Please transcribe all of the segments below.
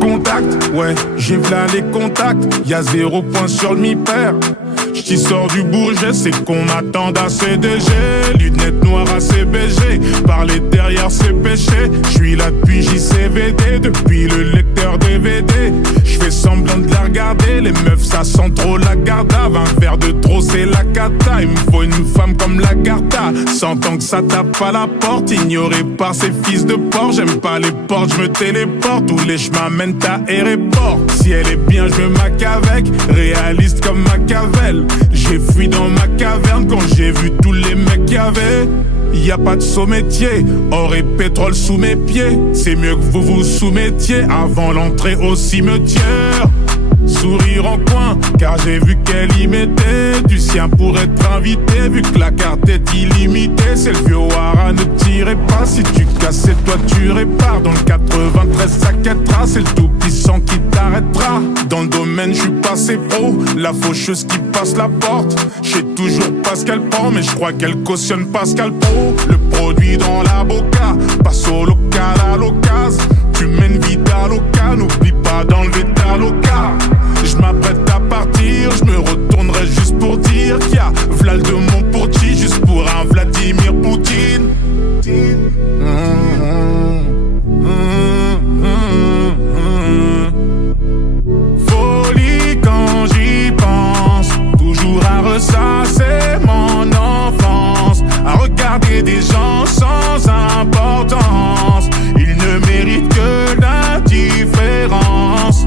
Contact, ouais, j'ai v'là les contacts. Y'a 0 point sur le mi-pair. J't'y sors du Bourget, c'est qu'on m'attend à CDG. Lunettes noires à CBG, parler derrière c'est péché. J'suis là depuis JCVD, depuis le lecteur DVD. J'fais semblant de la regarder, les meufs ça sent trop la garda. 20 verres de trop c'est la cata, il me faut une femme comme la Garta. Sentant que ça tape à la porte, ignoré par ces fils de porc. J'aime pas les portes, j'me téléporte, tous les chemins mènent à aéroport. Si elle est bien, je mac avec, réaliste comme Machiavel. J'ai fui dans ma caverne quand j'ai vu tous les mecs qu'il y avait. Y'a pas de saut-métier, or et pétrole sous mes pieds. C'est mieux que vous vous soumettiez avant l'entrée au cimetière. Sourire en coin, car j'ai vu qu'elle y mettait du sien pour être invité. Vu que la carte est illimitée, c'est le vieux Wara, ne tirez pas. Si tu casses, c'est toi tu répares. Dans le 93, ça quêtera, c'est le tout puissant qui t'arrêtera. Dans le domaine, je suis passé pro, la faucheuse qui passe la porte. J'sais toujours pas ce qu'elle prend, mais je crois qu'elle cautionne Pascal Pro. Le produit dans la boca, passe au local à l'occasion. Tu mènes vida loca, n'oublie pas d'enlever ta loca. Je m'apprête à partir, je me retournerai juste pour dire qu'il y a Vlal de Montporti, juste pour un Vladimir Poutine. Folie quand j'y pense, toujours à ressasser mon enfance, à regarder des gens sans importance. Ils ne méritent que l'indifférence.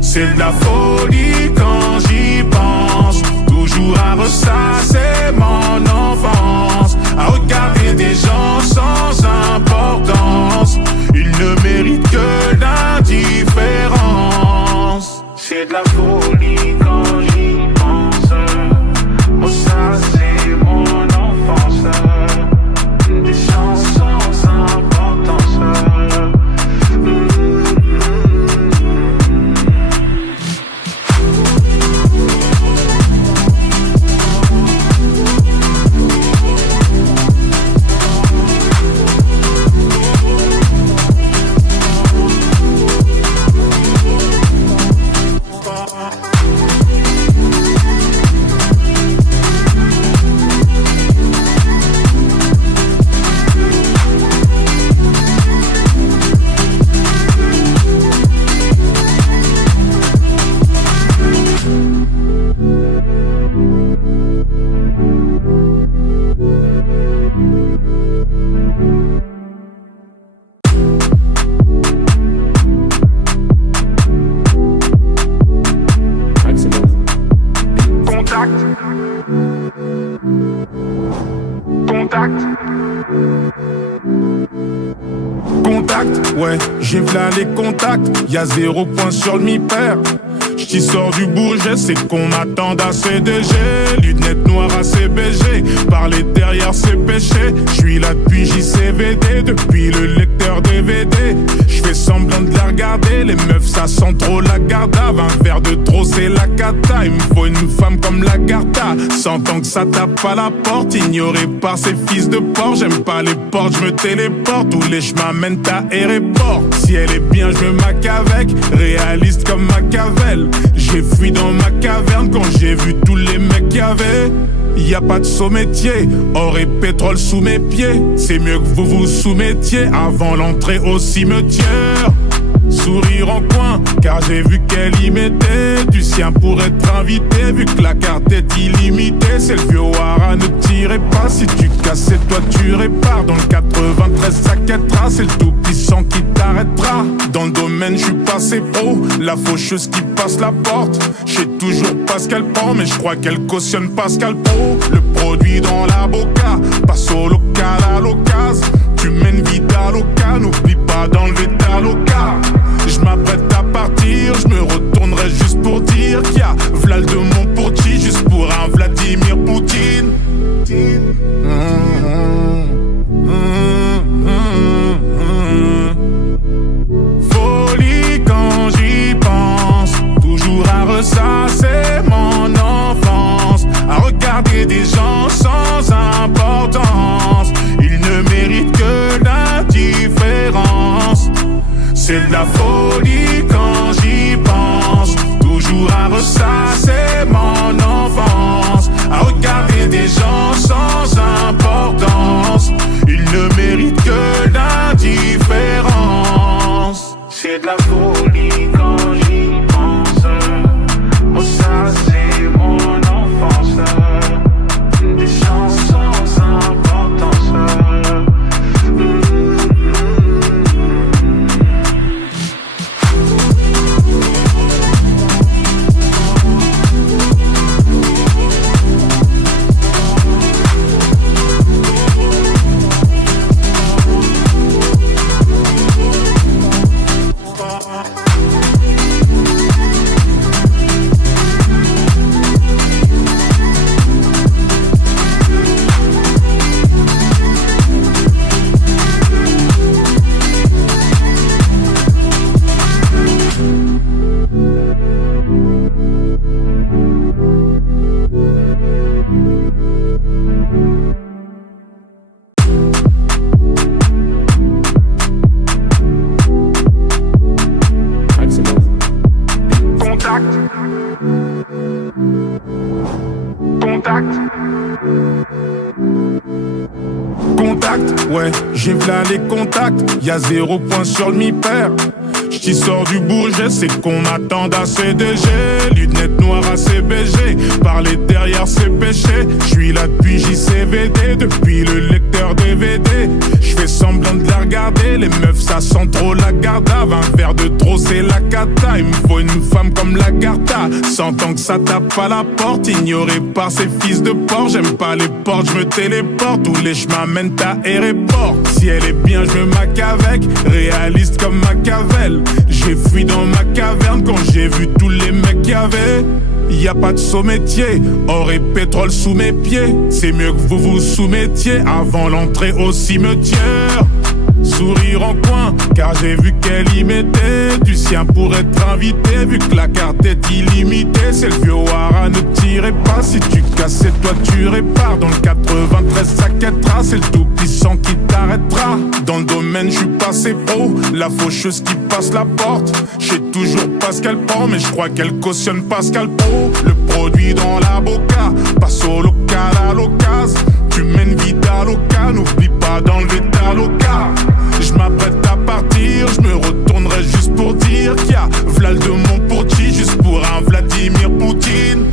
C'est de la folie quand j'y pense, toujours à ressasser mon enfance, à regarder des gens sans importance. Ils ne méritent que l'indifférence. C'est de la folie quand j'y pense, ressasser mon enfance, des gens sans importance. Contact, ouais, j'ai v'là les contacts. Y'a 0 point sur le mi-pair. J't'y sors du Bourget, c'est qu'on m'attend à CDG. Lunettes noires à CBG, parler derrière c'est péché. J'suis là depuis JCVD, depuis le lecteur DVD. J'fais semblant de la regarder, les meufs ça sent trop la garda. 20 verres de trop c'est la cata, il me faut une femme comme la Garta. Sentant que ça tape à la porte, ignoré par ces fils de porc. J'aime pas les portes, j'me téléporte, tous les chemins mènent à aéroport. Si elle est bien, je mac avec, réaliste comme Machiavel. J'ai fui dans ma caverne quand j'ai vu tous les mecs qu'il y avait. Y'a pas de saut-métier, or et pétrole sous mes pieds. C'est mieux que vous vous soumettiez avant l'entrée au cimetière. Sourire en coin, car j'ai vu qu'elle y mettait du sien pour être invité. Vu que la carte est illimitée, c'est le vieux Wara, ne tirez pas. Si tu casses, c'est toi tu répares. Dans le 93, ça quêtera, c'est le tout puissant qui t'arrêtera. Dans le domaine, je suis passé pro, la faucheuse qui passe la porte. J'sais toujours pas ce qu'elle prend, mais je crois qu'elle cautionne Pascal Pro. Le produit dans la boca, passe au local à l'occasion. Tu mènes vida loca, n'oublie pas d'enlever ta loca. Je m'apprête à partir, je me retournerai juste pour dire qu'il y a Vlal de Montporti, juste pour un Vladimir Poutine. Folie quand j'y pense, toujours à ressasser mon enfance, à regarder des gens sans importance. Ils ne méritent que l'indifférence. C'est de la faute. folie quand j'y pense. Toujours à ressasser mon enfance, à regarder des gens sans importance. Ils ne méritent que l'indifférence. C'est de la folie quand j'y pense. Ressasser mon enfance, des gens sans importance. Contact, ouais, j'ai v'là les contacts. Y'a 0 point sur le mi-pair. J't'y sors du Bourget, c'est qu'on m'attend à CDG. Lunettes noires à CBG, parler derrière c'est péché. J'suis là depuis JCVD, depuis le lecteur DVD. J'fais semblant de la regarder, les meufs ça sent trop la gardave. Un verre de trop c'est la cata, il me faut une femme comme la Garta. Sentant que ça tape à la porte, ignoré par ces fils de porc. J'aime pas les portes, j'me téléporte, tous les chemins mènent à aéroport. Si elle est bien, je me mac avec, réaliste comme Machiavel. J'ai fui dans ma caverne quand j'ai vu tous les mecs qu'il y avait. Y a pas de saut-métier, or et pétrole sous mes pieds. C'est mieux que vous vous soumettiez avant l'entrée au cimetière. Sourire en coin, car j'ai vu qu'elle y mettait du sien pour être invité. Vu que la carte est illimitée, c'est le vieux Wara, ne tirez pas. Si tu casses, c'est toi tu répares. Dans le 93, ça quêtera, c'est le tout puissant qui t'arrêtera. Dans le domaine, je suis passé pro, la faucheuse qui passe la porte. J'sais toujours pas ce qu'elle prend, mais je crois qu'elle cautionne Pascal Pro. Le produit dans la boca, passe au local à l'occasion. Tu mènes vida loca, n'oublie pas d'enlever ta loca. Je m'apprête à partir, je me retournerai juste pour dire qu'il y a Vlal de Montporti, juste pour un Vladimir Poutine.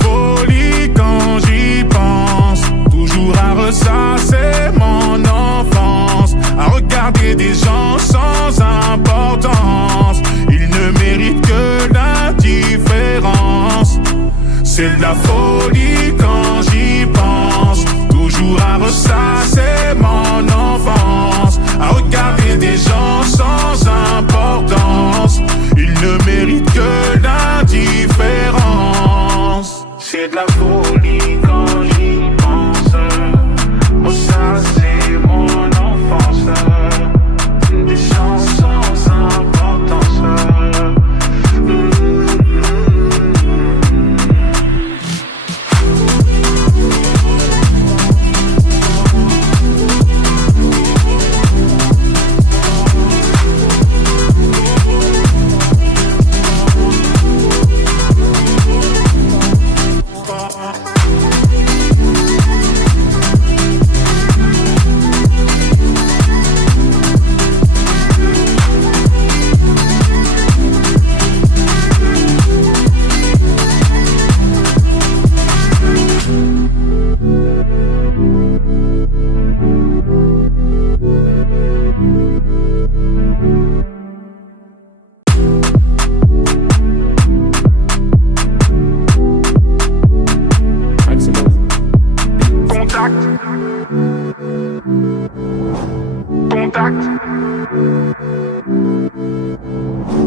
Folie quand j'y pense, toujours à ressasser mon enfance, à regarder des gens sans importance. Ils ne méritent que l'indifférence. C'est de la folie quand j'y pense, toujours à ressasser mon enfance, à regarder des gens sans importance. Ils ne méritent que l'indifférence. C'est de la folie quand j'y pense, ressasser mon enfance, des gens sans importance.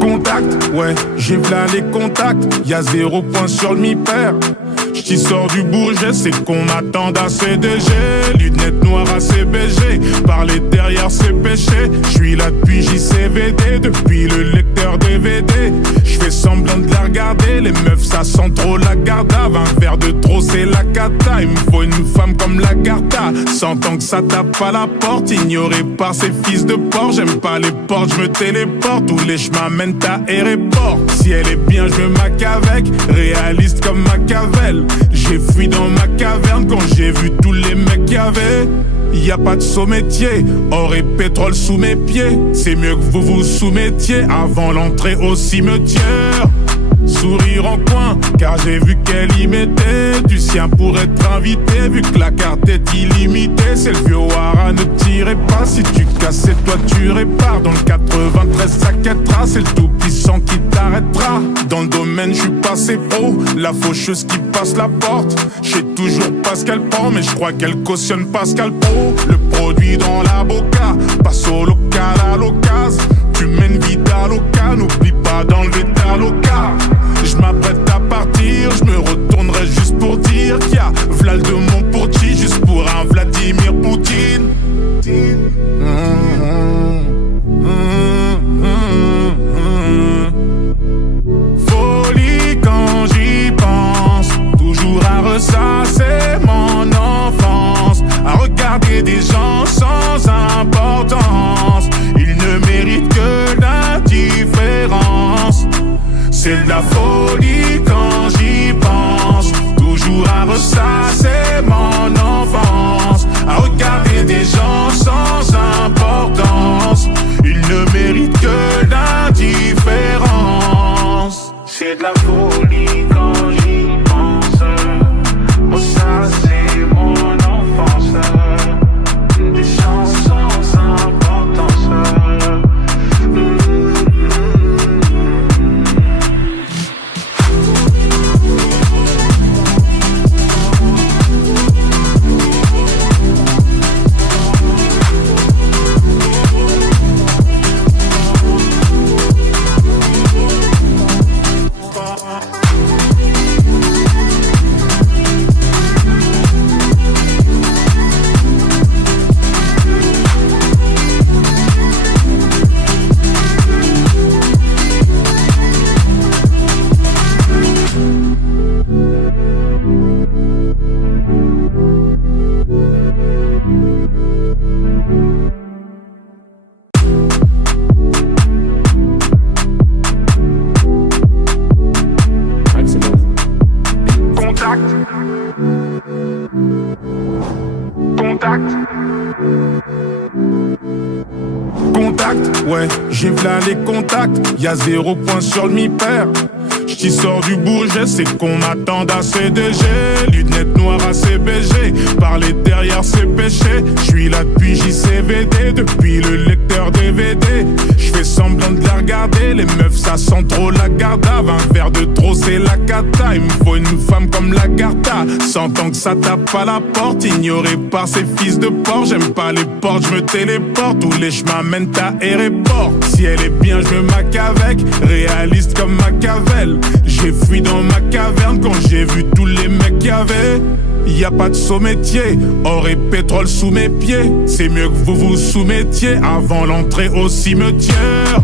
Contact, ouais, j'ai v'là les contacts. Y'a 0 point sur le mi-pair. J't'y sors du Bourget, c'est qu'on m'attend à CDG. Lunettes noires à CBG, parler derrière c'est péché. J'suis là depuis JCVD, depuis le lecteur DVD. J'fais semblant de la regarder, les meufs ça sent trop la Gardave. Un verre de trop c'est la cata, il me faut une femme comme la Garta. sentant que ça tape à la porte. Ignoré par ces fils de porc, j'aime pas les portes, je me téléporte. Tous les chemins mènent à aéroport. Si elle est bien, je me maque avec, réaliste comme Machiavel. J'ai fui dans ma caverne quand j'ai vu tous les mecs qu'il y avait. Y a pas de saut métier, or et pétrole sous mes pieds. C'est mieux que vous vous soumettiez avant l'entrée au cimetière. Sourire en coin, car j'ai vu qu'elle y mettait du sien pour être invité. Vu que la carte est illimitée, c'est le vieux Wara, ne tirez pas. Si tu casses, c'est toi tu répares. Dans le 93, ça quêtera, c'est le tout puissant qui t'arrêtera. Dans le domaine, je suis passé pro, la faucheuse qui passe la porte. J'sais toujours pas ce qu'elle prend, mais je crois qu'elle cautionne Pascal Pro. Le produit dans la boca, passe au local à l'occasion. Tu mènes vida loca, n'oublie pas d'enlever ta loca. Je m'apprête à partir, je me retournerai juste pour dire qu'il y a Vlad de Montporti, juste pour un Vladimir Poutine. Folie quand j'y pense, toujours à ressasser mon enfance, à regarder des gens sans importance. Ils ne méritent que l'indifférence. C'est de la folie quand j'y pense, toujours à ressasser mon enfance, à regarder des gens sans importance. Ils ne méritent que l'indifférence. C'est de la folie quand j'y pense, ressasser mon enfance, des gens sans importance. Ouais, j'ai v'là les contacts, y'a 0 point sur le mi-pair. J't'y sors du Bourget, c'est qu'on m'attend à CDG. Lunettes noires à CBG, parler derrière c'est péché. J'suis là depuis JCVD, depuis le lecteur DVD. J'fais semblant de la regarder, les meufs ça sent trop la garda. 20 verres de trop c'est la cata, il me faut une femme comme la Garta. Sentant que ça tape à la porte, ignoré par ces fils de porc. J'aime pas les portes, j'me téléporte, tous les chemins mènent à aéroport. Si elle est bien, je me maque avec, réaliste comme Machiavel. J'ai fui dans ma caverne quand j'ai vu tous les mecs qu'il y avait. Y a pas de saut métier, or et pétrole sous mes pieds. C'est mieux que vous vous soumettiez avant l'entrée au cimetière.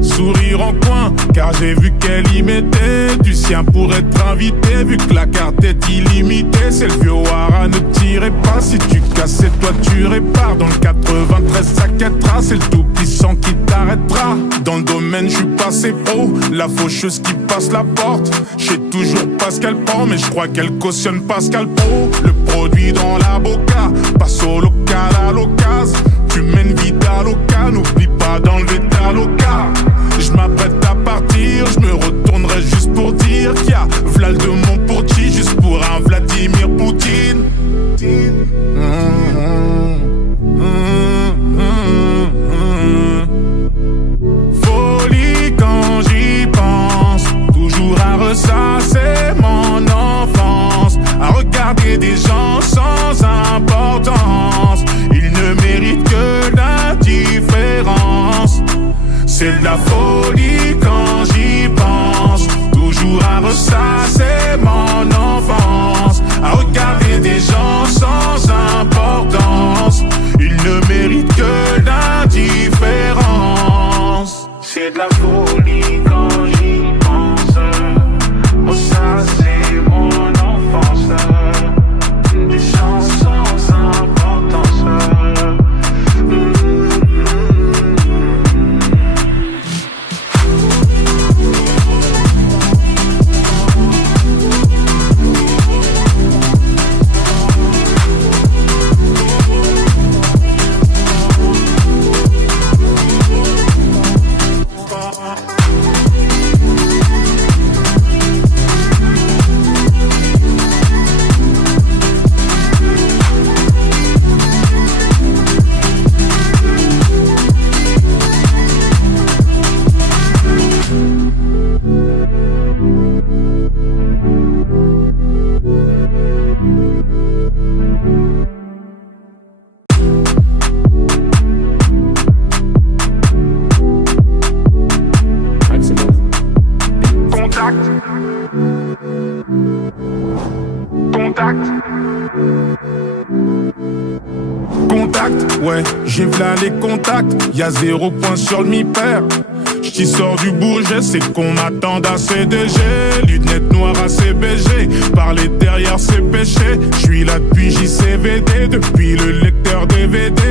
Sourire en coin, car j'ai vu qu'elle y mettait du sien pour être invité. Vu que la carte est illimitée, c'est le vieux Wara, ne tirez pas. Si tu casses, c'est toi tu répares. Dans le 93, ça quêtera, c'est le tout puissant qui t'arrêtera. Dans le domaine, je suis passé pro, la faucheuse qui passe la porte. J'sais toujours pas ce qu'elle prend, mais je crois qu'elle cautionne Pascal Pro. Le produit dans la boca, passe au local à l'occasion. Tu mènes vida loca, n'oublie pas d'enlever ta loca. Je m'apprête à partir, je me retournerai juste pour dire qu'il y a Vlad de Montporti, juste pour un Vladimir Poutine. Folie quand j'y pense, toujours à ressasser mon enfance, à regarder des gens sans importance. Contact, ouais, j'ai v'là les contacts. Y'a 0 point sur le mi-pair. J't'y sors du Bourget, c'est qu'on m'attend à CDG. Lunettes noires à CBG, parler derrière c'est péché. J'suis là depuis JCVD, depuis le lecteur DVD.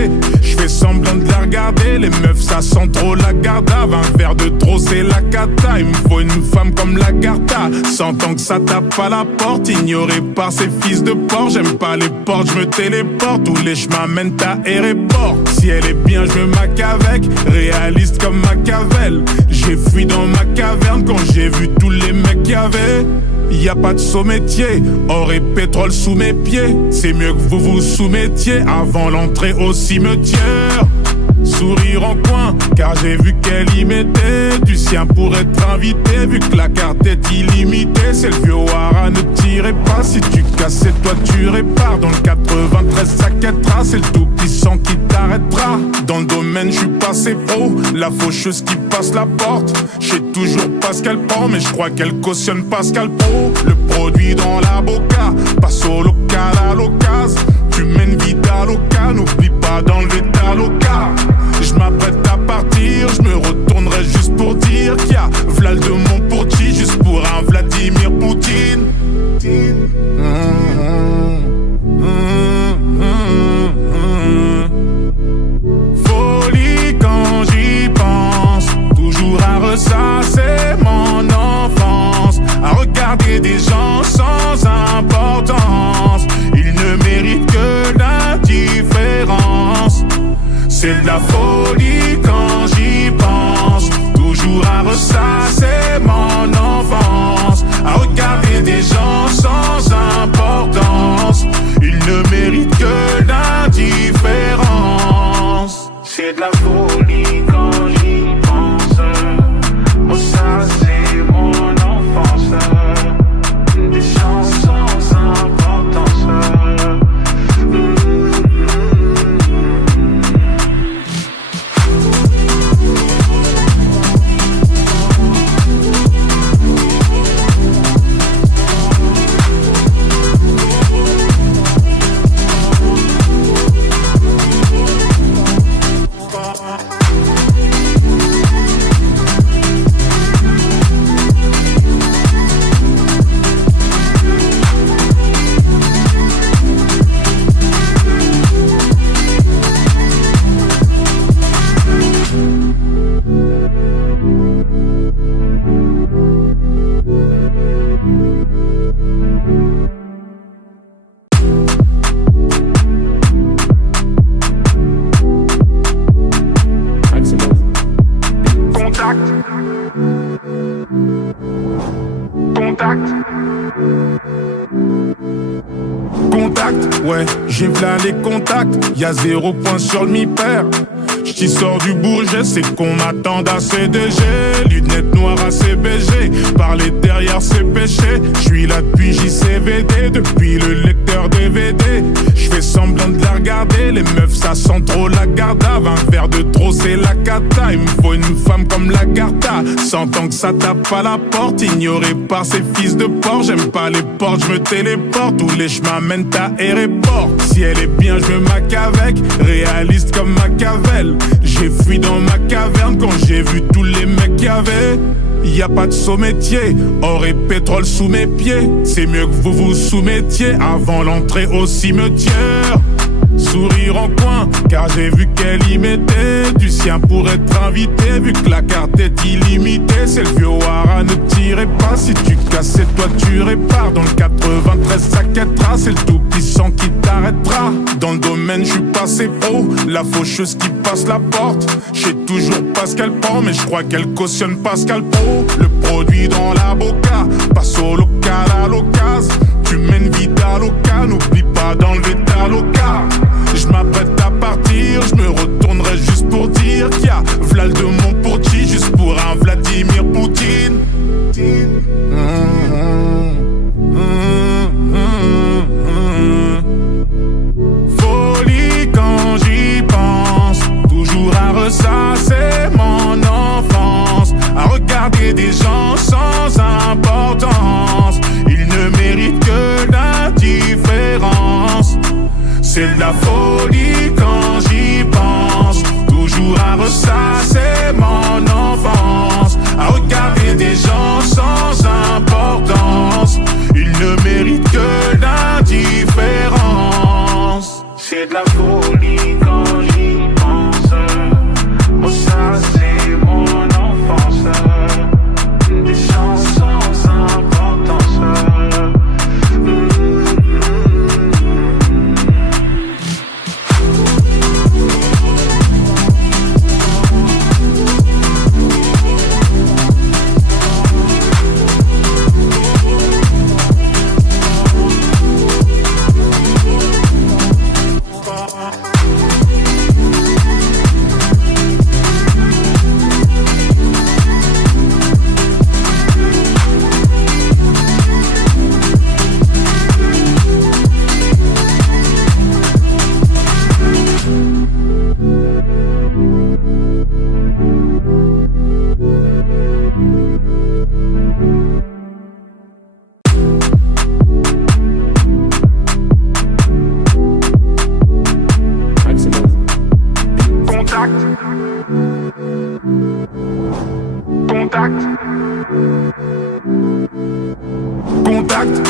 J'fais semblant de la regarder, les meufs ça sent trop la garda. 20 verres de trop c'est la cata, il me faut une femme comme la Garta. Sentant que ça tape à la porte, ignoré par ces fils de porc. J'aime pas les portes, j'me téléporte, tous les chemins mènent à aéroport. Si elle est bien, je me mac avec, réaliste comme Machiavel. J'ai fui dans ma caverne quand j'ai vu tous les mecs qu'il y avait. Y a pas de saut-métier, or et pétrole sous mes pieds. C'est mieux que vous vous soumettiez avant l'entrée au cimetière. Sourire en coin, car j'ai vu qu'elle y mettait du sien pour être invité. Vu que la carte est illimitée, c'est le vieux Wara, ne tirez pas. Si tu casses, c'est toi tu répares. Dans le 93, ça quêtera, c'est le tout puissant qui t'arrêtera. Dans le domaine, je suis passé pro, la faucheuse qui passe la porte. J'sais toujours pas ce qu'elle prend, mais je crois qu'elle cautionne Pascal Pro. Le produit dans la boca, passe au local à l'occasion. Tu mènes vie à local, n'oublie pas d'enlever ta loca. Je m'apprête à partir, je me retournerai juste pour dire qu'il y a Vlad de Montporti, juste pour un Vladimir Poutine. Folie quand j'y pense, toujours à ressasser mon enfance, à regarder des gens sans importance. Ils ne méritent que l'indifférence. C'est de la folie quand j'y pense, toujours à ressasser mon enfance, à regarder des gens sans importance. Ils ne méritent que l'indifférence. C'est de la folie quand j'y pense, ressasser mon enfance, des gens sans importance. Contact, ouais, j'ai v'là les contacts. Y'a 0 point sur le mi-pair. J't'y sors du Bourget, c'est qu'on m'attend à CDG. Lunettes noires à CBG, parler derrière c'est péché. J'suis là depuis JCVD, depuis le lecteur DVD. J'fais semblant de la regarder, les meufs ça sent trop la garda. 20 verres de trop c'est la cata, il me faut une femme comme la Garta. Sentant que ça tape à la porte, ignoré par ces fils de porc. J'aime pas les portes, j'me téléporte, tous les chemins mènent à aéroport. Si elle est bien, je me mac avec, réaliste comme Machiavel. J'ai fui dans ma caverne quand j'ai vu tous les mecs qu'il y avait. Y a pas de saut-métier, or et pétrole sous mes pieds. C'est mieux que vous vous soumettiez avant l'entrée au cimetière. Sourire en coin, car j'ai vu qu'elle y mettait du sien pour être invité. Vu que la carte est illimitée, c'est le vieux Wara, ne tirez pas. Si tu casses, c'est toi tu répares. Dans le 93, ça quêtera, c'est le tout puissant qui t'arrêtera. Dans le domaine, je suis passé pro, la faucheuse qui passe la porte. J'sais toujours pas ce qu'elle prend, mais je crois qu'elle cautionne Pascal Pro. Le produit dans la boca, passe au local à l'occasion. Tu mènes vie à local, n'oublie pas d'enlever ta loca. Je m'apprête à partir, je me retournerai juste pour dire qu'il y a Vlad de Montporti, juste pour un Vladimir Poutine. Folie quand j'y pense, toujours à ressasser mon enfance, à regarder des gens sans importance. Ils ne méritent que l'indifférence. C'est de la folie quand ressasser mon enfance, à regarder des gens sans importance. Ils ne méritent que l'indifférence. C'est de la folie quand j'y pense. Ressasser mon enfance, des gens sans importance.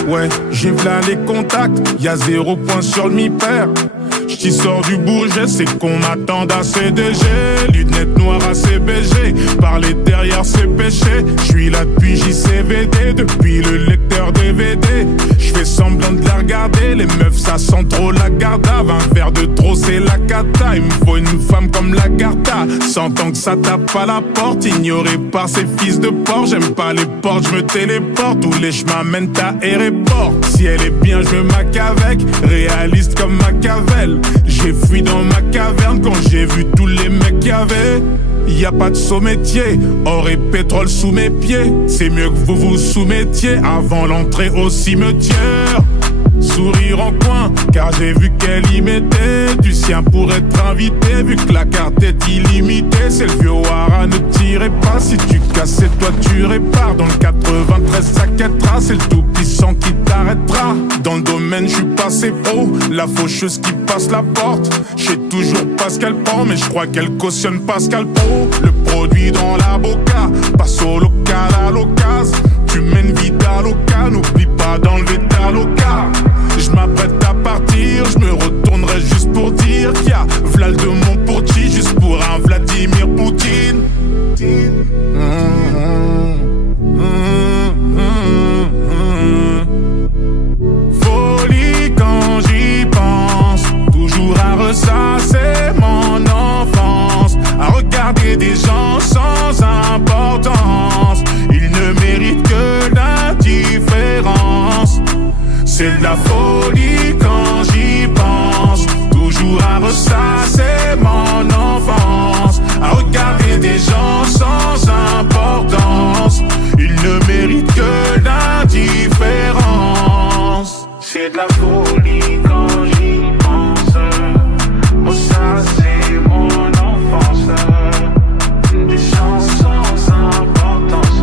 Ouais, j'ai v'là les contacts, y'a 0 point sur le mi-pair. J't'y sors du Bourget, c'est qu'on m'attend à CDG. Lunettes noires à CBG, parler derrière c'est péché. J'suis là depuis JCVD, depuis le lecteur DVD. J'fais semblant de la regarder, les meufs ça sent trop la garda. 20 verres de trop c'est la cata, il me faut une femme comme la Garta. Sentant que ça tape à la porte, ignoré par ces fils de porc. J'aime pas les portes, j'me téléporte, tous les chemins mènent à aéroport. Si elle est bien, je me mac avec, réaliste comme Machiavel. J'ai fui dans ma caverne quand j'ai vu tous les mecs qu'il y avait. Y a pas de saut-métier, or et pétrole sous mes pieds. C'est mieux que vous vous soumettiez avant l'entrée au cimetière. Sourire en coin, car j'ai vu qu'elle y mettait du sien pour être invité. Vu que la carte est illimitée, c'est le vieux Wara, ne tirez pas. Si tu casses, c'est toi tu répares. Dans le 93, ça quêtera, c'est le tout puissant qui t'arrêtera. Dans le domaine, je suis passé pro, la faucheuse qui passe la porte. J'sais toujours pas ce qu'elle prend, mais je crois qu'elle cautionne Pascal Pro. Le produit dans la boca, passe au local à l'occasion. Tu mènes vite à local, n'oublie pas d'enlever ta loca. Je m'apprête à partir, je me retournerai juste pour dire qu'il y a Vlal de Montporti, juste pour un Vladimir Poutine. Folie quand j'y pense, toujours à ressasser mon enfance, à regarder des gens sans importance. Ils ne méritent que l'indifférence. C'est de la folie quand j'y pense, toujours à ressasser mon enfance, à regarder des gens sans importance. Ils ne méritent que l'indifférence. C'est de la folie quand j'y pense, ressasser mon enfance, des gens sans importance.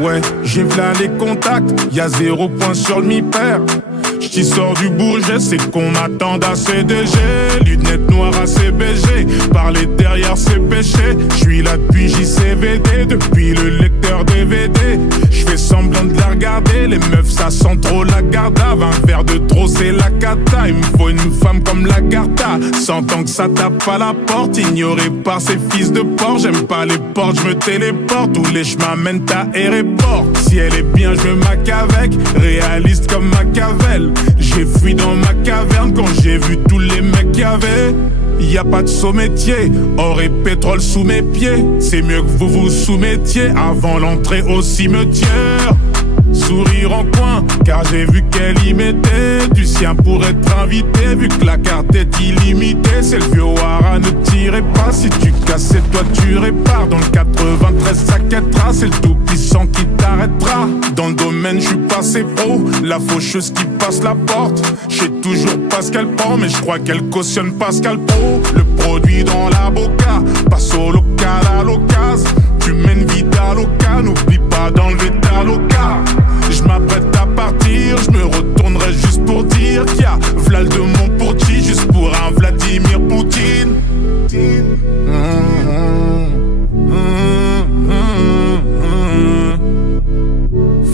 Ouais, j'ai v'là les contacts, y'a 0 point sur le mi-pair. J't'y sors du Bourget, c'est qu'on m'attend à CDG. Lunettes noires à CBG, parler derrière c'est péché. J'suis là depuis JCVD, depuis le lecteur DVD. J'fais semblant de la regarder, les meufs ça ça sent trop la garda. 20 verres de trop c'est la cata. Il me faut une femme comme la Garta. 100 ans que ça tape à la porte, ignoré par ces fils de porc. J'aime pas les portes, je me téléporte. Tous les chemins mènent à aéroport. Si elle est bien, je me mac avec. Réaliste comme Machiavel. J'ai fui dans ma caverne quand j'ai vu tous les mecs qu'il y avait. Y a pas de saut-métier, or et pétrole sous mes pieds. C'est mieux que vous vous soumettiez avant l'entrée au cimetière. Sourire en coin, car j'ai vu qu'elle y mettait du sien pour être invité. Vu que la carte est illimitée, c'est le vieux Wara, ne tirez pas. Si tu casses, c'est toi tu répares. Dans le 93, ça quêtera, c'est le tout puissant qui t'arrêtera. Dans le domaine, je suis passé pro, la faucheuse qui passe la porte. J'sais toujours pas ce qu'elle prend, mais je crois qu'elle cautionne Pascal Pro. Le produit dans la boca, passe au local à l'occasion. Tu mènes vite à local, n'oublie pas d'enlever ta loca. Je m'apprête à partir, je me retournerai juste pour dire qu'il y a Vlad de Montporti, juste pour un Vladimir Poutine.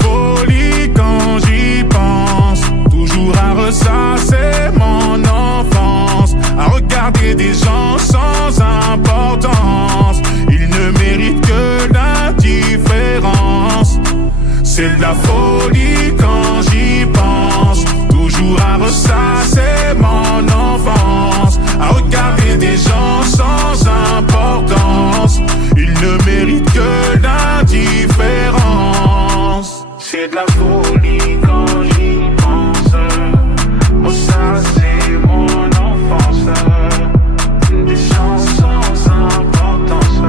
Folie quand j'y pense, toujours à ressasser mon enfance, à regarder des gens sans importance. Ils ne méritent que l'indifférence. C'est de la folie quand j'y pense, toujours à ressasser mon enfance, à regarder des gens sans importance. Ils ne méritent que l'indifférence. C'est de la folie quand j'y pense, ressasser mon enfance, des gens sans importance.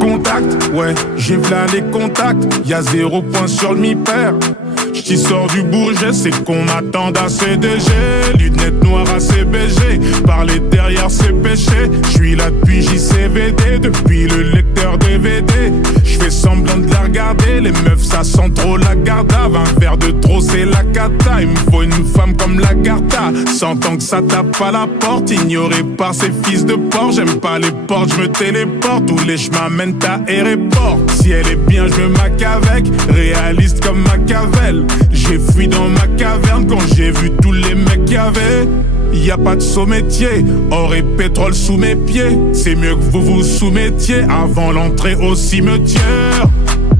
Contact, ouais, j'ai v'là les contacts. Y'a 0 point sur le mi-pair. J't'y sors du Bourget, c'est qu'on m'attend à CDG. Lunettes noires à CBG, parler derrière c'est péché. J'suis là depuis JCVD, depuis le lecteur DVD. J'fais semblant de la regarder, les meufs ça sent trop la garda. 20 verres de trop c'est la cata, il me faut une femme comme la Garta. 100 ans que ça tape à la porte, ignoré par ces fils de porc. J'aime pas les portes, j'me téléporte, tous les chemins mènent à aéroport. Si elle est bien, je me mac avec, réaliste comme Machiavel. J'ai fui dans ma caverne quand j'ai vu tous les mecs qu'il y avait. Y a pas de saut-métier, or et pétrole sous mes pieds. C'est mieux que vous vous soumettiez avant l'entrée au cimetière.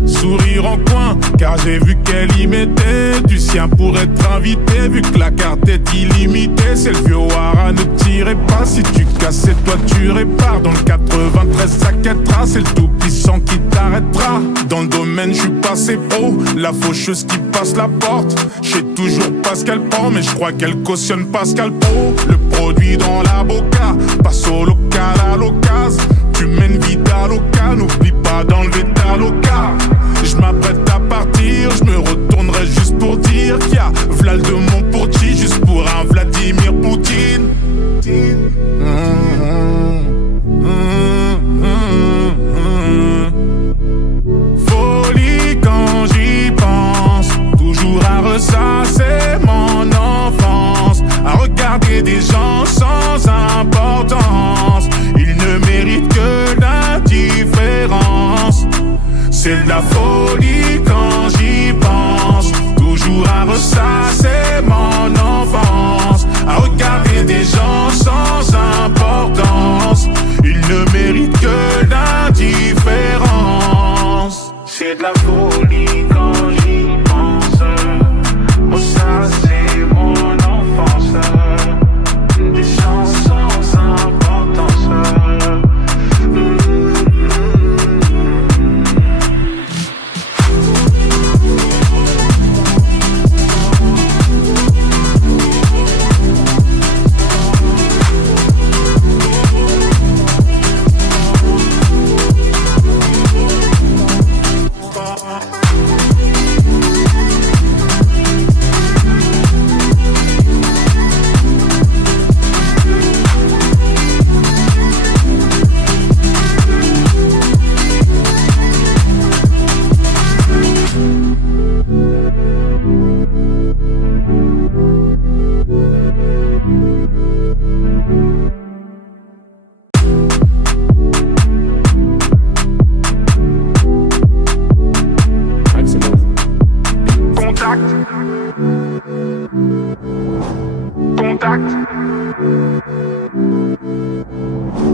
Sourire en coin, car j'ai vu qu'elle y mettait du sien pour être invité. Vu que la carte est illimitée, c'est le vieux Wara, ne tirez pas. Si tu casses, c'est toi tu répares. Dans le 93, ça quêtera, c'est le tout puissant qui t'arrêtera. Dans le domaine, je suis passé pro, la faucheuse qui passe la porte. J'sais toujours pas ce qu'elle prend, mais je crois qu'elle cautionne Pascal Pro. Le produit dans la boca, passe au local à l'occasion. Tu mènes vite à local, n'oublie pas d'enlever ta loca. Je m'apprête à partir, je me retournerai juste pour dire qu'il y a Vlad de Montporti, juste pour un Vladimir Poutine. Folie quand j'y pense, toujours à ressasser mon enfance, à regarder des gens sans importance.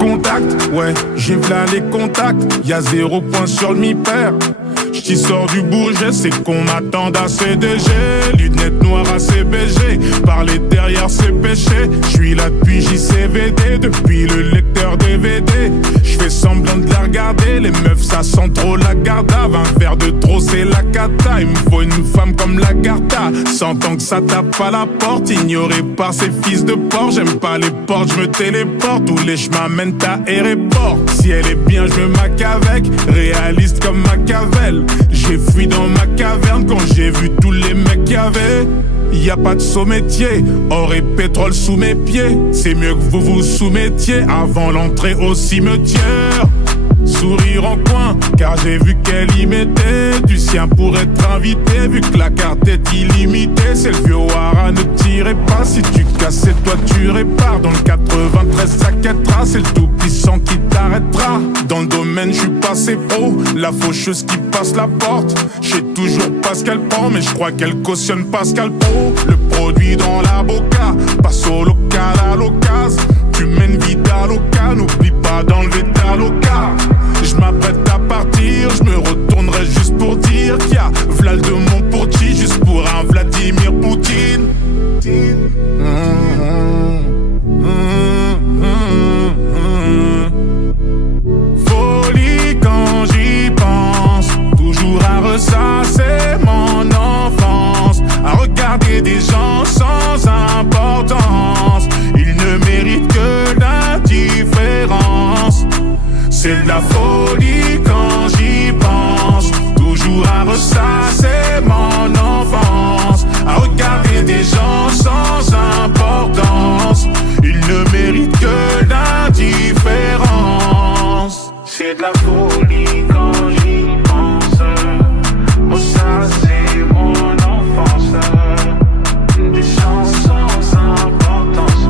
Contact, ouais, j'ai v'là les contacts. Y'a 0 point sur le mi-pair. J't'y sors du Bourget, c'est qu'on m'attend à CDG. Lunettes noires à CBG, parler derrière c'est péché. J'suis là depuis JCVD, depuis le lecteur DVD. J'fais semblant de la regarder, les meufs ça sent trop la garda. 20 verres de trop c'est la cata, il me faut une femme comme la Garta. Sentant que ça tape à la porte, ignoré par ces fils de porc. J'aime pas les portes, j'me téléporte, tous les chemins mènent à aéroport. Si elle est bien, j'me mac avec, réaliste comme Machiavel. J'ai fui dans ma caverne quand j'ai vu tous les mecs qu'il y avait. Y'a pas de saut-métier, or et pétrole sous mes pieds. C'est mieux que vous vous soumettiez avant l'entrée au cimetière. Sourire en coin, car j'ai vu qu'elle y mettait du sien pour être invité. Vu que la carte est illimitée, c'est le vieux Wara, ne tirez pas. Si tu casses, c'est toi tu répares. Dans le 93, ça quêtera, c'est le tout puissant qui t'arrêtera. Dans le domaine, j'suis passé pro, la faucheuse qui passe la porte. J'sais toujours pas ce qu'elle prend, mais j'crois qu'elle cautionne Pascal Pro. Le produit dans la boca, passe au local à l'occasion. Tu mènes vie d'aloca, n'oublie pas d'enlever ta loca. Je m'apprête à partir, je me retournerai juste pour dire qu'il y a Vlal de Montporti, juste pour un Vladimir Poutine. Folie quand j'y pense, toujours à ressasser mon enfance, à regarder des gens sans importance. Ils ne méritent que l'indifférence. C'est de la folie quand j'y pense, toujours à ressasser mon enfance, à regarder des gens sans importance. Ils ne méritent que l'indifférence. C'est de la folie quand j'y pense, ressasser mon enfance, des gens sans importance.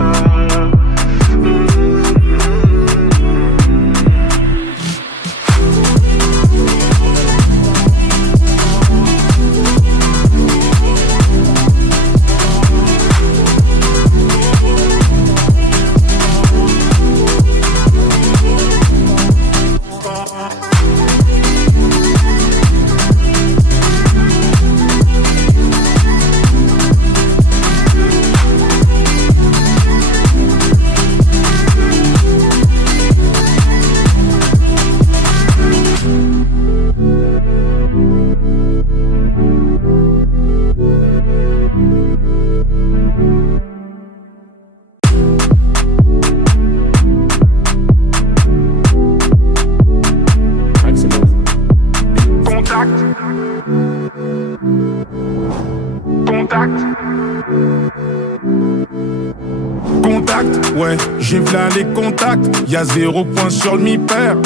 Contact, ouais, j'ai v'là les contacts. Y'a 0 point sur le mi-pair.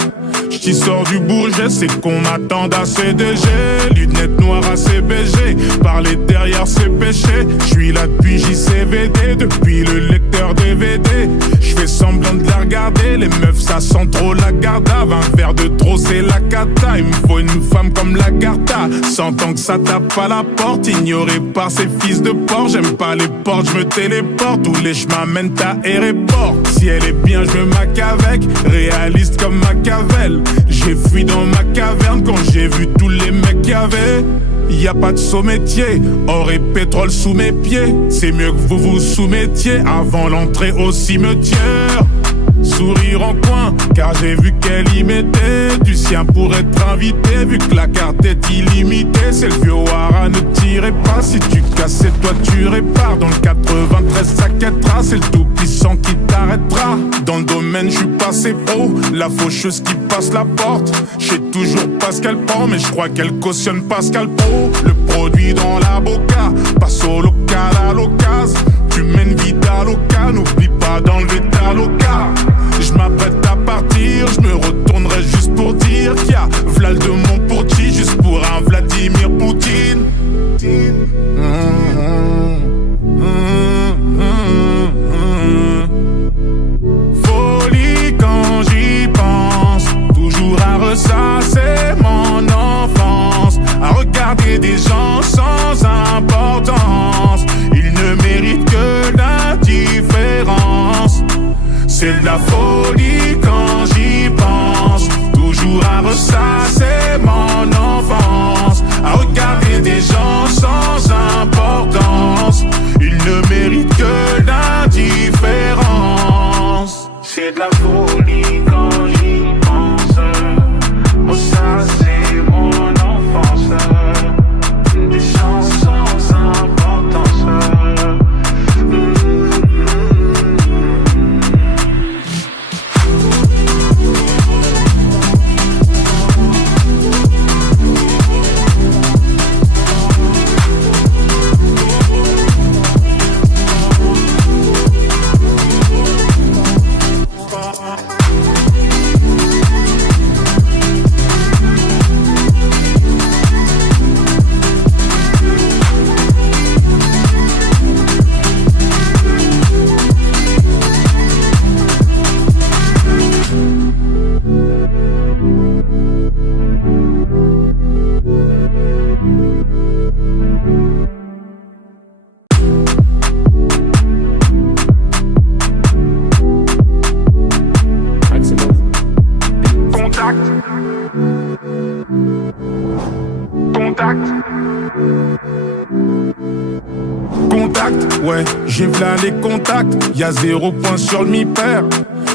J't'y sors du Bourget, c'est qu'on m'attend à CDG. Lunettes noires à CBG, parler derrière c'est péché. J'suis là depuis JCVD, depuis le lecteur DVD. J'fais semblant de la regarder, les meufs ça sent trop la garda. 20 verres de trop c'est la cata, il me faut une femme comme la Garta. Sentant que ça tape à la porte, ignoré par ces fils de porc. J'aime pas les portes, j'me téléporte, tous les chemins mènent à aéroport. Si elle est bien, je me mac avec, réaliste comme Machiavel. J'ai fui dans ma caverne quand j'ai vu tous les mecs qu'il y avait. Y'a pas de saut-métier, or et pétrole sous mes pieds. C'est mieux que vous vous soumettiez avant l'entrée au cimetière. Sourire en coin, car j'ai vu qu'elle y mettait du sien pour être invité. Vu que la carte est illimitée, c'est le vieux Wara, ne tirez pas. Si tu casses, c'est toi tu répares. Dans le 93, ça quêtera, c'est le tout puissant qui t'arrêtera. Dans le domaine, j'suis passé pro, la faucheuse qui passe la porte. J'sais toujours pas ce qu'elle prend, mais j'crois qu'elle cautionne Pascal Pro. Le produit dans la boca, passe au local à l'occasion. Tu mènes vie d'aloca, n'oublie pas d'enlever ta loca. Je m'apprête à partir, je me retournerai juste pour dire qu'il y a Vlal de Montporti, juste pour un Vladimir Poutine. Folie quand j'y pense, toujours à ressasser mon enfance, à regarder des gens sans importance. Ils ne méritent que l'indifférence. C'est de la folie quand Contact. Contact. Contact, ouais, j'ai v'là les contacts. Y'a 0 point sur le mi-pair.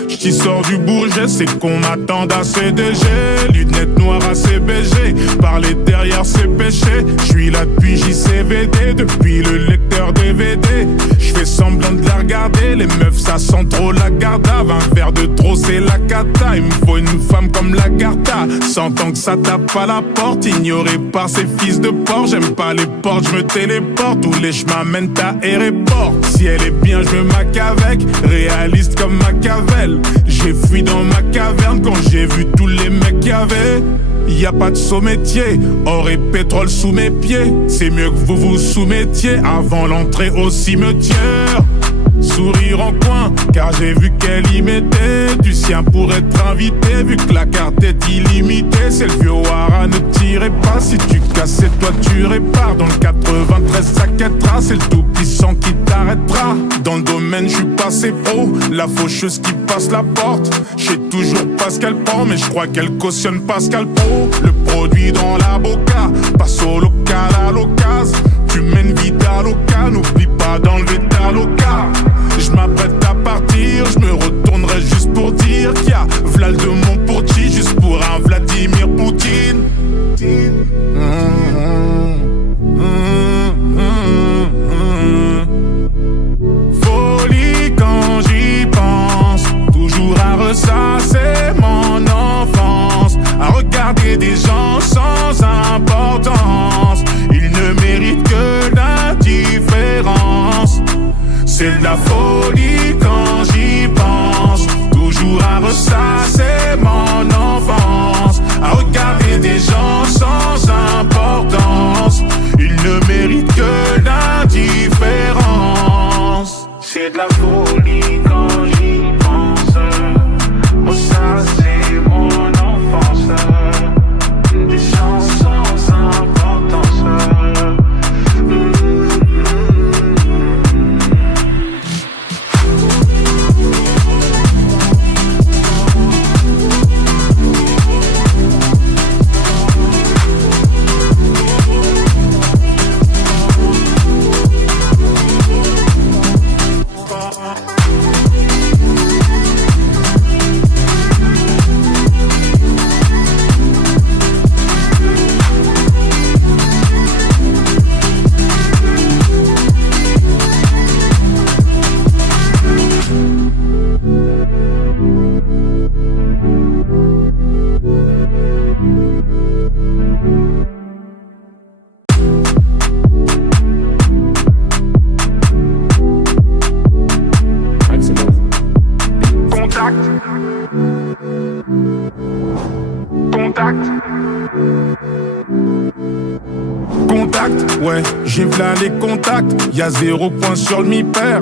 J't'y sors du Bourget, c'est qu'on m'attend à CDG. Lunettes noires à CBG, parler derrière c'est péché. J'suis là depuis JCVD, depuis le lecteur DVD. J'fais semblant de la regarder, les meufs ça sent trop la garda. 20 verres de trop c'est la cata, il me faut une femme comme la Garta. Sentant que ça tape à la porte, ignoré par ces fils de porc. J'aime pas les portes, j'me téléporte, tous les chemins mènent à aéroport. Si elle est bien, je me maque avec, réaliste comme Machiavel. J'ai fui dans ma caverne quand j'ai vu tous les mecs qu'il y avait. Y a pas de saut-métier, or et pétrole sous mes pieds. C'est mieux que vous vous soumettiez avant l'entrée au cimetière. Sourire en coin, car j'ai vu qu'elle y mettait du sien pour être invité. Vu que la carte est illimitée, c'est le vieux Wara, ne tirez pas. Si tu casses, c'est toi tu répares. Dans le 93, ça quêtera, c'est le tout puissant qui t'arrêtera. Dans le domaine, je suis passé pro, la faucheuse qui passe la porte. J'sais toujours pas ce qu'elle prend, mais je crois qu'elle cautionne Pascal Pro. Le produit dans la boca, passe au local à l'occasion. Tu mènes vite à local, n'oublie pas d'enlever ta loca. Je m'apprête à partir, je me retournerai juste pour dire qu'il y a Vlal de Montporti, juste pour un Vladimir Poutine. Folie quand j'y pense, toujours à ressasser mon enfance, à regarder des gens sans importance. Ils ne méritent que l'indifférence. C'est de la folie quand j'y pense, toujours à ressasser mon enfance, à regarder des gens sans importance. Ils ne méritent que l'indifférence. C'est de la folie quand j'y pense, ressasser mon enfance, des gens sans importance. Ouais, j'ai v'là les contacts, y'a 0 point sur le mi-pair.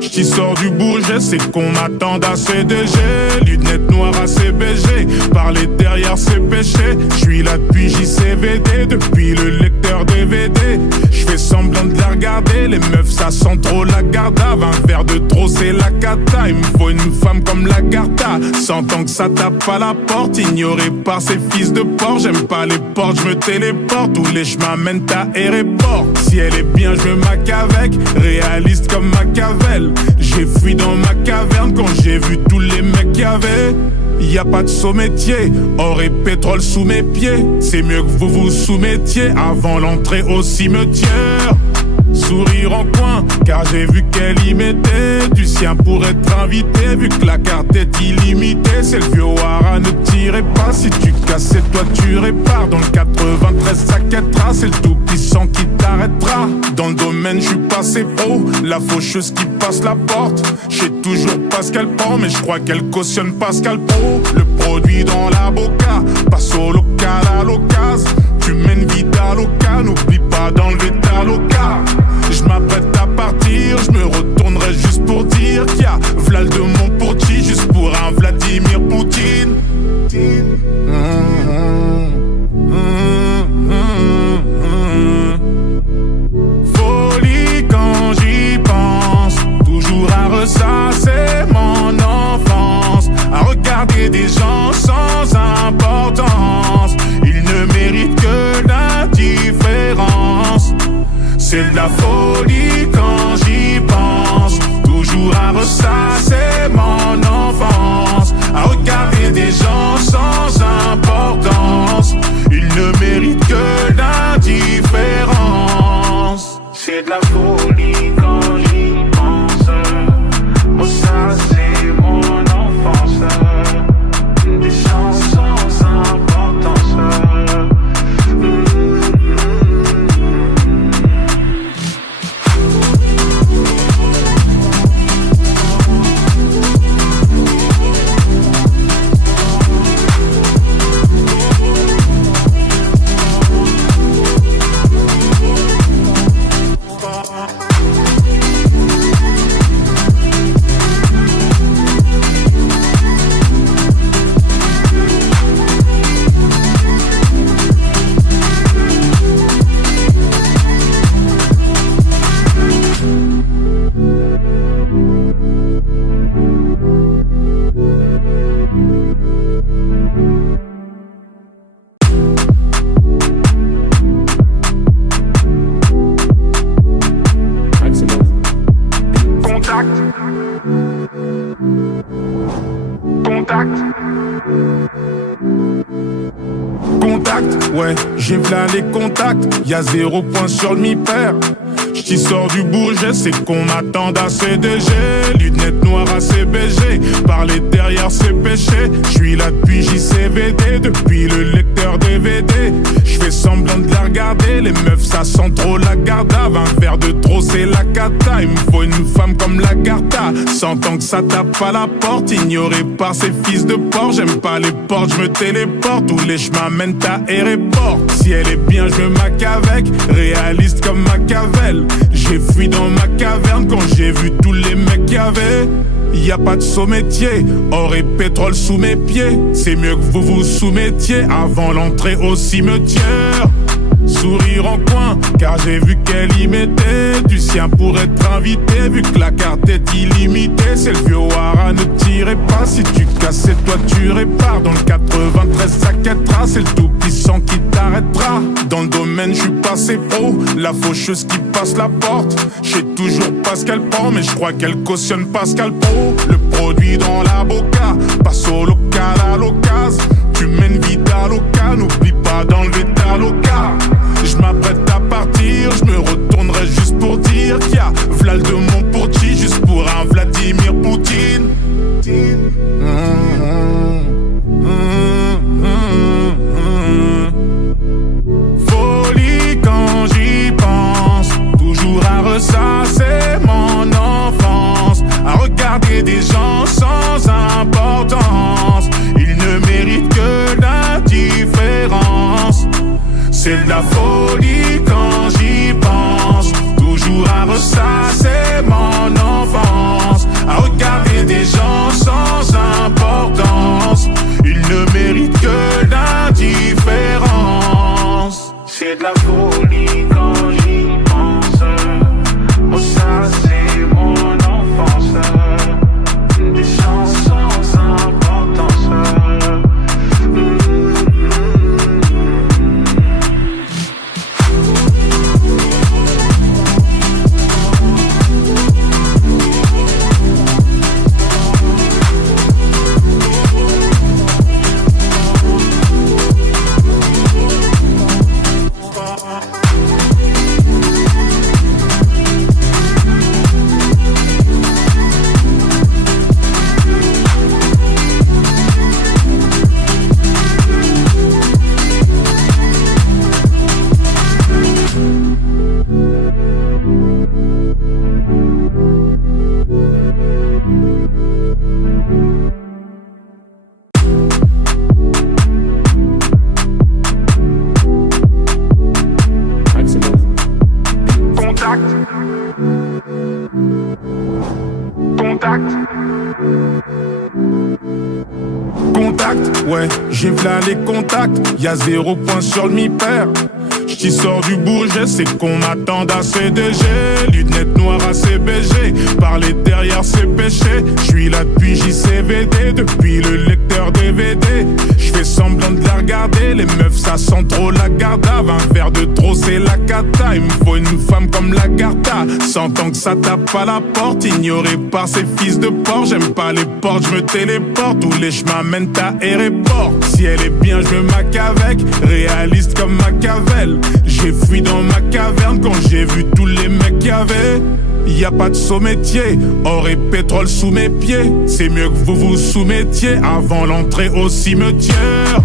J't'y sors du Bourget, c'est qu'on m'attend à CDG. Lunettes noires à CBG, parler derrière c'est péché. J'suis là depuis JCVD, depuis le lecteur DVD. J'fais semblant de la regarder, les meufs ça sent trop la garda. 20 verres de trop c'est la cata, il me faut une femme comme la Garta. Sentant que ça tape à la porte, ignoré par ces fils de porc. J'aime pas les portes, j'me téléporte, tous les chemins mènent à aéroport. Si elle est bien, je me maque avec, réaliste comme Machiavel. J'ai fui dans ma caverne quand j'ai vu tous les mecs qu'il y avait. Y a pas de saut-métier, or et pétrole sous mes pieds. C'est mieux que vous vous soumettiez avant l'entrée au cimetière. Sourire en coin, car j'ai vu qu'elle y mettait du sien pour être invité. Vu que la carte est illimitée, c'est le vieux Wara, ne tirez pas. Si tu casses, c'est toi tu répares. Dans le 93, ça quêtera, c'est le tout puissant qui t'arrêtera. Dans le domaine, je suis passé pro, la faucheuse qui passe la porte. J'sais toujours pas ce qu'elle prend, mais je crois qu'elle cautionne Pascal Pro. Le produit dans la boca, passe au local à l'occasion. Tu mènes vite à local, n'oublie pas d'enlever ta loca. Je m'apprête à partir, je me retournerai juste pour dire qu'il y a Vlal de Montporti, juste pour un Vladimir Poutine. Folie quand j'y pense, toujours à ressasser mon enfance, à regarder des gens sans C'est de la folie quand j'y pense. Toujours à ressasser mon enfance, à regarder des gens sans importance. Ils ne méritent que l'indifférence. C'est de la folie quand j'y pense. Ressasser mon enfance. Des gens sans importance. Ouais, j'ai v'là les contacts, y'a 0 point sur le mi-pair. J't'y sors du Bourget, c'est qu'on m'attend à CDG. Lunettes noires à CBG, parler derrière c'est péché. J'suis là depuis JCVD, depuis le lecteur DVD. J'fais semblant de la regarder, les meufs ça sent trop la gardave. Un verre de trop c'est la cata, il me faut une femme comme la Garta. Sentant que ça tape à la porte, ignoré par ces fils de porc. J'aime pas les portes, j'me téléporte, tous les chemins mènent à aéroport. Si elle est bien, je me mac avec, réaliste comme Machiavel. J'ai fui dans ma caverne quand j'ai vu tous les mecs qu'il y avait. Y a pas de saut-métier, or et pétrole sous mes pieds. C'est mieux que vous vous soumettiez avant l'entrée au cimetière. Sourire en coin, car j'ai vu qu'elle y mettait du sien pour être invité. Vu que la carte est illimitée, c'est le vieux Wara, ne tirez pas. Si tu casses, c'est toi tu répares. Dans le 93, ça quêtera, c'est le tout puissant qui t'arrêtera. Dans le domaine, je suis passé pro, la faucheuse qui passe la porte. Je sais toujours pas ce qu'elle prend, mais je crois qu'elle cautionne Pascal Pro. Le produit dans la boca, passe au local à l'occasion. Tu mènes vite à local, n'oublie pas d'enlever ta loca. Je m'apprête à partir, je me retournerai juste pour dire qu'il y a Vlal de Montporti, juste pour un Vladimir Poutine. Folie quand j'y pense, toujours à ressasser mon enfance, à regarder des gens sans importance. Ils ne méritent que l'indifférence. C'est de la folie quand j'y pense, toujours à ressasser mon enfance, à regarder des gens sans importance. Ils ne méritent que l'indifférence. C'est de la folie quand j'y pense, ressasser mon enfance, des gens sans importance. Ouais, j'ai v'là les contacts, y'a 0 point sur le mi-pair. J't'y sors du Bourget, c'est qu'on m'attend à CDG. Lunettes noires à CBG, parler derrière c'est péché. J'suis là depuis JCVD, depuis le lecteur DVD. J'fais semblant de la regarder, les meufs ça sent trop la gardave. Un verre de trop c'est la cata. cata. Il me faut une femme comme la Garta. Sentant que ça tape à la porte, ignoré par ces fils de porc. J'aime pas les portes, je me téléporte. Tous les chemins mènent à aéroport. Si elle est bien, je me maque avec. Réaliste comme Machiavel. J'ai fui dans ma caverne quand j'ai vu tous les mecs qu'il y avait. Y a pas de saut-métier, or et pétrole sous mes pieds. C'est mieux que vous vous soumettiez avant l'entrée au cimetière.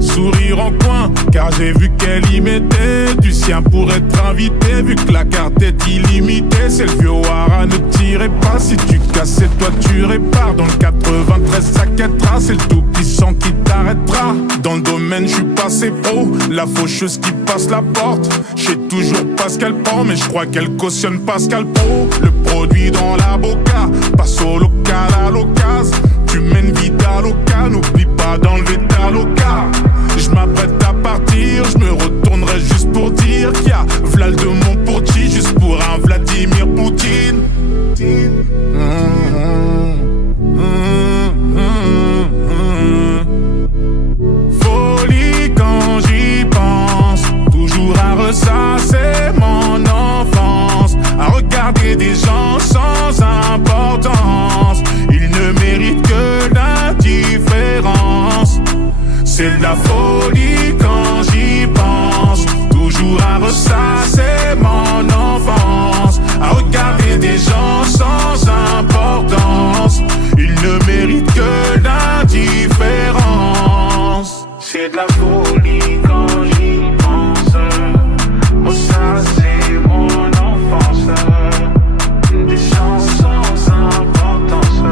Sourire en coin, car j'ai vu qu'elle y mettait du sien pour être invité. Vu que la carte est illimitée, c'est le vieux Wara, ne tirez pas. Si tu casses, c'est toi tu répares. Dans le 93, ça quêtera, c'est le tout puissant qui t'arrêtera. Dans le domaine, je suis passé pro, la faucheuse qui passe la porte. J'sais toujours pas ce qu'elle prend, mais je crois qu'elle cautionne Pascal Pro. Le produit dans la boca, passe au local à l'occasion. Tu mènes vite à local, n'oublie pas d'enlever ta loca. Je m'apprête à partir, je me retournerai juste pour dire qu'il y a Vlal de Montporti, juste pour un Vladimir Poutine. Folie quand j'y pense, toujours à ressasser mon enfance, à regarder des gens sans importance. Ils ne méritent que l'indifférence. C'est de la folie quand j'y pense, toujours à ressasser mon enfance, à regarder des gens sans importance. Ils ne méritent que l'indifférence. C'est de la folie quand j'y pense, ressasser mon enfance, des gens sans importance.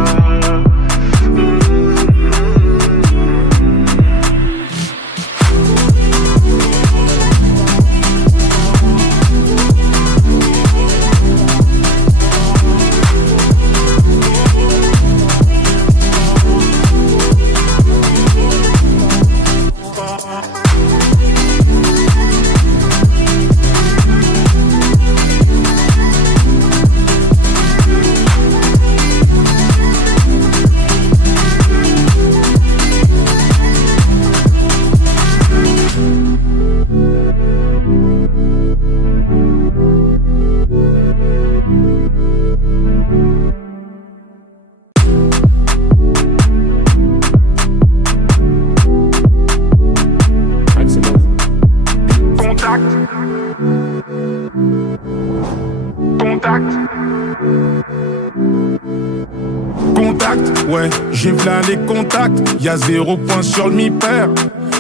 Ouais, j'ai v'là les contacts, y'a 0 point sur le mi-pair.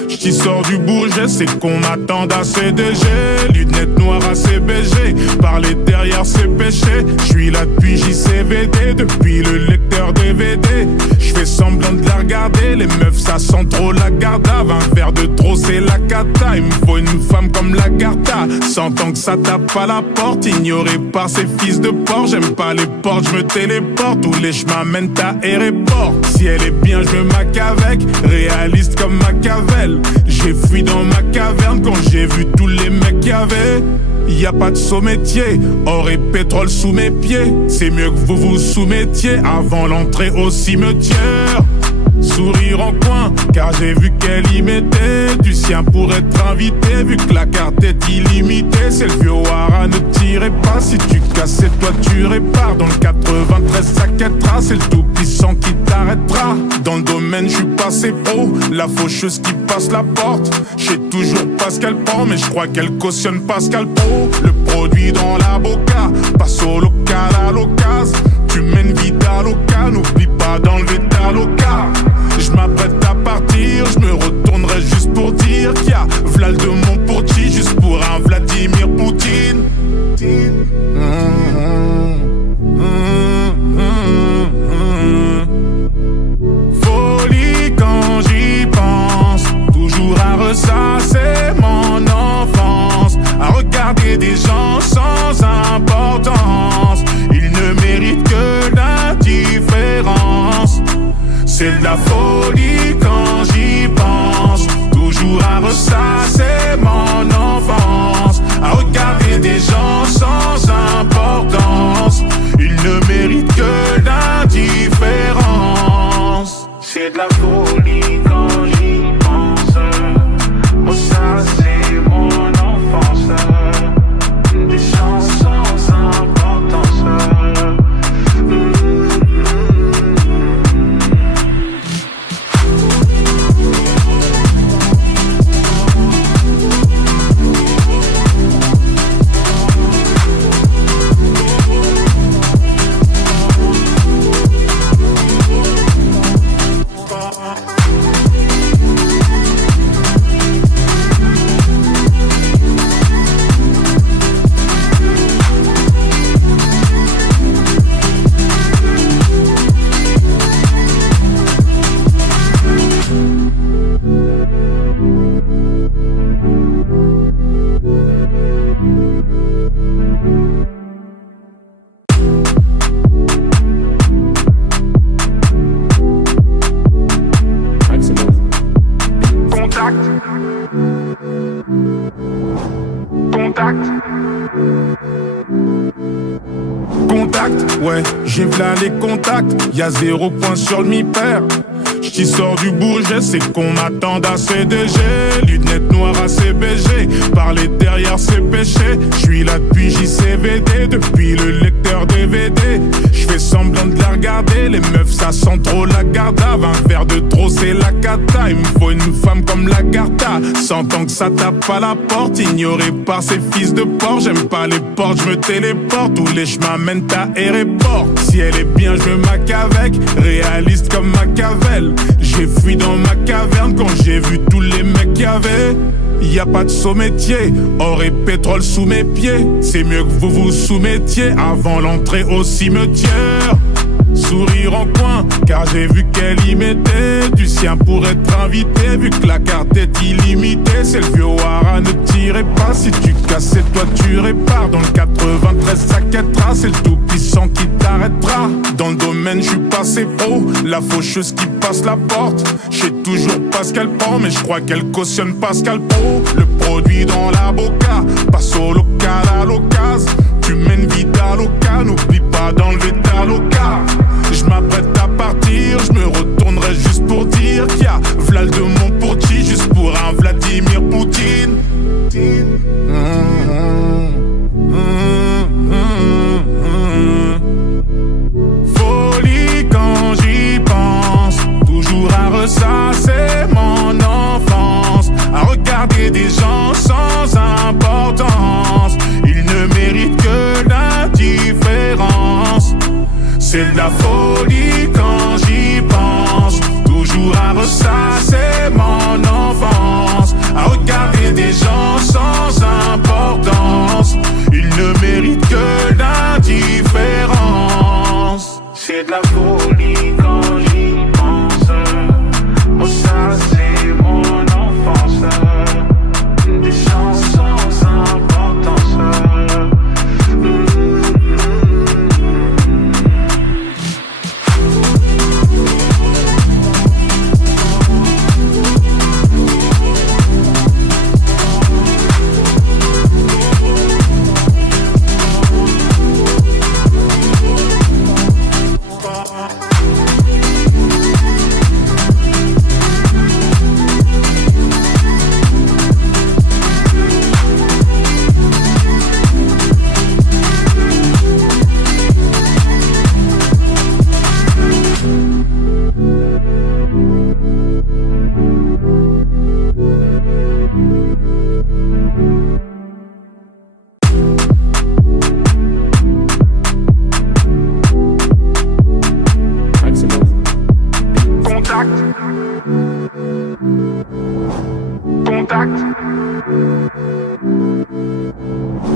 J't'y sors du Bourget, c'est qu'on m'attend à CDG. Lunettes noires à CBG, parler derrière c'est péché. J'suis là depuis JCVD, depuis le lecteur DVD. J'fais semblant de la regarder, les meufs ça sent trop la garda. 20 verres de trop c'est la cata, il me faut une femme comme la Garta. Sentant que ça tape à la porte, ignoré par ces fils de porc. J'aime pas les portes, j'me téléporte, tous les chemins mènent à aéroport. Si elle est bien, je me maque avec, réaliste comme Machiavel. J'ai fui dans ma caverne quand j'ai vu tous les mecs qu'il y avait. Y a pas de saut-métier, or et pétrole sous mes pieds. C'est mieux que vous vous soumettiez avant l'entrée au cimetière. Sourire en coin, car j'ai vu qu'elle y mettait du sien pour être invité. Vu que la carte est illimitée, c'est le vieux Wara, ne tirez pas. Si tu casses, c'est toi tu répares. Dans le 93, ça quêtera, c'est le tout puissant qui t'arrêtera. Dans le domaine, je suis passé pro, la faucheuse qui passe la porte. J'sais toujours pas ce qu'elle prend, mais je crois qu'elle cautionne Pascal Pro. Le produit dans la boca, passe au local à l'occasion. Tu mènes vite à local, n'oublie pas d'enlever ta loca. Je m'apprête à partir, je me retournerai juste pour dire qu'il y a Vlal de Montporti, juste pour un Vladimir Poutine. Folie quand j'y pense, toujours à ressasser mon enfance, à regarder des gens sans importance. Ils ne méritent que l'indifférence. C'est de la folie quand j'y pense. Contact, ouais, j'ai v'là les contacts. Y'a 0 point sur le mi-père. J't'y sors du Bourget, c'est qu'on m'attend à CDG. Lunettes noires à CBG, parler derrière c'est péché. J'suis là depuis JCVD, depuis le lecteur DVD. J'fais semblant de la regarder, les meufs ça sent trop la garda. 20 verres de trop c'est la cata, il me faut une femme comme la Garta. Sentant que ça tape à la porte, ignoré par ces fils de porc. J'aime pas les portes, j'me téléporte, tous les chemins mènent à aéroport. Si elle est bien, je mac avec, réaliste comme Machiavel. J'ai fui dans ma caverne quand j'ai vu tous les mecs qu'il y avait. Y a pas de saut-métier, or et pétrole sous mes pieds. C'est mieux que vous vous soumettiez avant l'entrée au cimetière. Sourire en coin, car j'ai vu qu'elle y mettait du sien pour être invité. Vu que la carte est illimitée, c'est le vieux Wara, ne tirez pas. Si tu casses, c'est toi tu répares. Dans le 93, ça quêtera, c'est le tout puissant qui t'arrêtera. Dans le domaine, je suis passé pro, la faucheuse qui passe la porte. J'sais toujours pas ce qu'elle prend, mais je crois qu'elle cautionne Pascal Pro. Le produit dans la boca, passe au local à l'occasion. Tu mènes vite à local, n'oublie pas d'enlever ta loca. Je m'apprête à partir, je me retournerai juste pour dire qu'il y a Vlad de Montporti, juste pour un Vladimir Poutine. Folie quand j'y pense, toujours à ressasser mon enfance, à regarder des gens sans importance. Ils ne méritent que l'indifférence. C'est de la folie quand j'y pense, toujours à ressasser mon enfance, à regarder des gens sans importance. Ils ne méritent que l'indifférence. C'est de la folie quand j'y pense, ressasser mon enfance, des gens sans importance.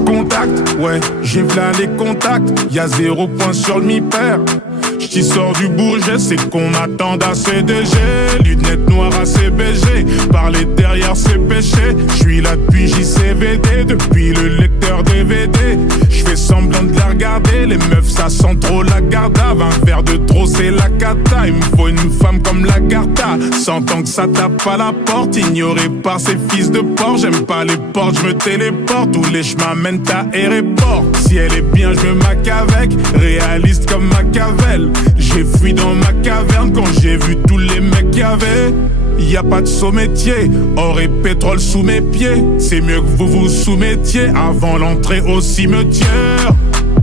Contact, ouais, j'ai v'là les contacts. Y'a 0 point sur le mi-père. J't'y sors du Bourget, c'est qu'on m'attend à CDG. Lunettes noires à CBG, parler derrière c'est péché. J'suis là depuis JCVD, depuis le lecteur DVD. J'fais semblant de la regarder, les meufs ça sent trop la garda. 20 verres de trop c'est la cata, il me faut une femme comme la Garta. Sentant que ça tape à la porte, ignoré par ces fils de porc. J'aime pas les portes, j'me téléporte, tous les chemins mènent à aéroport. Si elle est bien, je mac avec, réaliste comme Machiavel. J'ai fui dans ma caverne quand j'ai vu tous les mecs qu'il y avait. Y a pas de saut-métier, or et pétrole sous mes pieds. C'est mieux que vous vous soumettiez avant l'entrée au cimetière.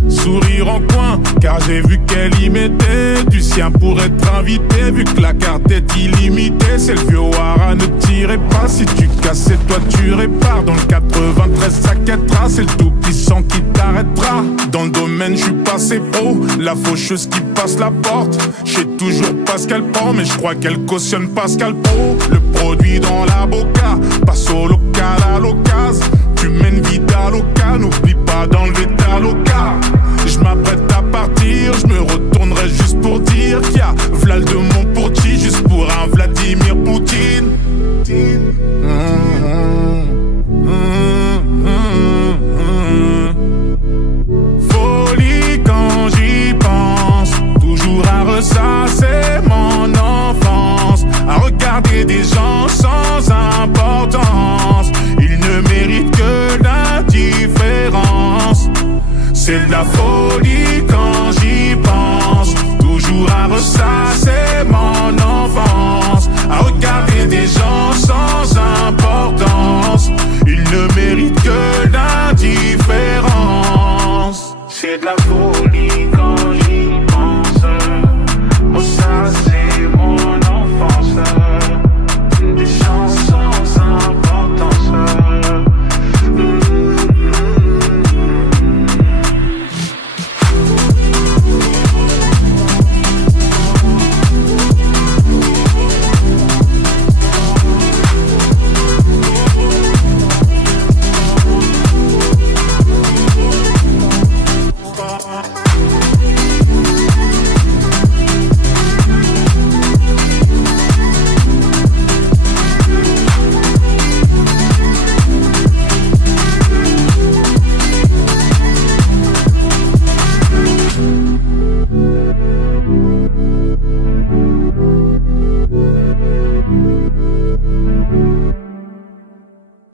Sourire en coin, car j'ai vu qu'elle y mettait du sien pour être invité. Vu que la carte est illimitée, c'est le vieux Wara, ne tirez pas. Si tu casses, c'est toi tu répares. Dans le 93, ça quêtera, c'est le tout puissant qui t'arrêtera. Dans le domaine, je suis passé pro, la faucheuse qui passe la porte. J'sais toujours pas ce qu'elle prend, mais je crois qu'elle cautionne Pascal Pro. Le produit dans la boca, passe au local à l'occasion. Tu mènes vite à local, n'oublie pas d'enlever ta loca. Je m'apprête à partir, je me retournerai juste pour dire qu'il y a Vlad de Montporti, juste pour un Vladimir Poutine. Folie quand j'y pense, toujours à ressasser mon enfance, à regarder des gens sans importance. Ils ne méritent que l'indifférence. C'est de la folie quand ça c'est mon enfance. À regarder des gens sans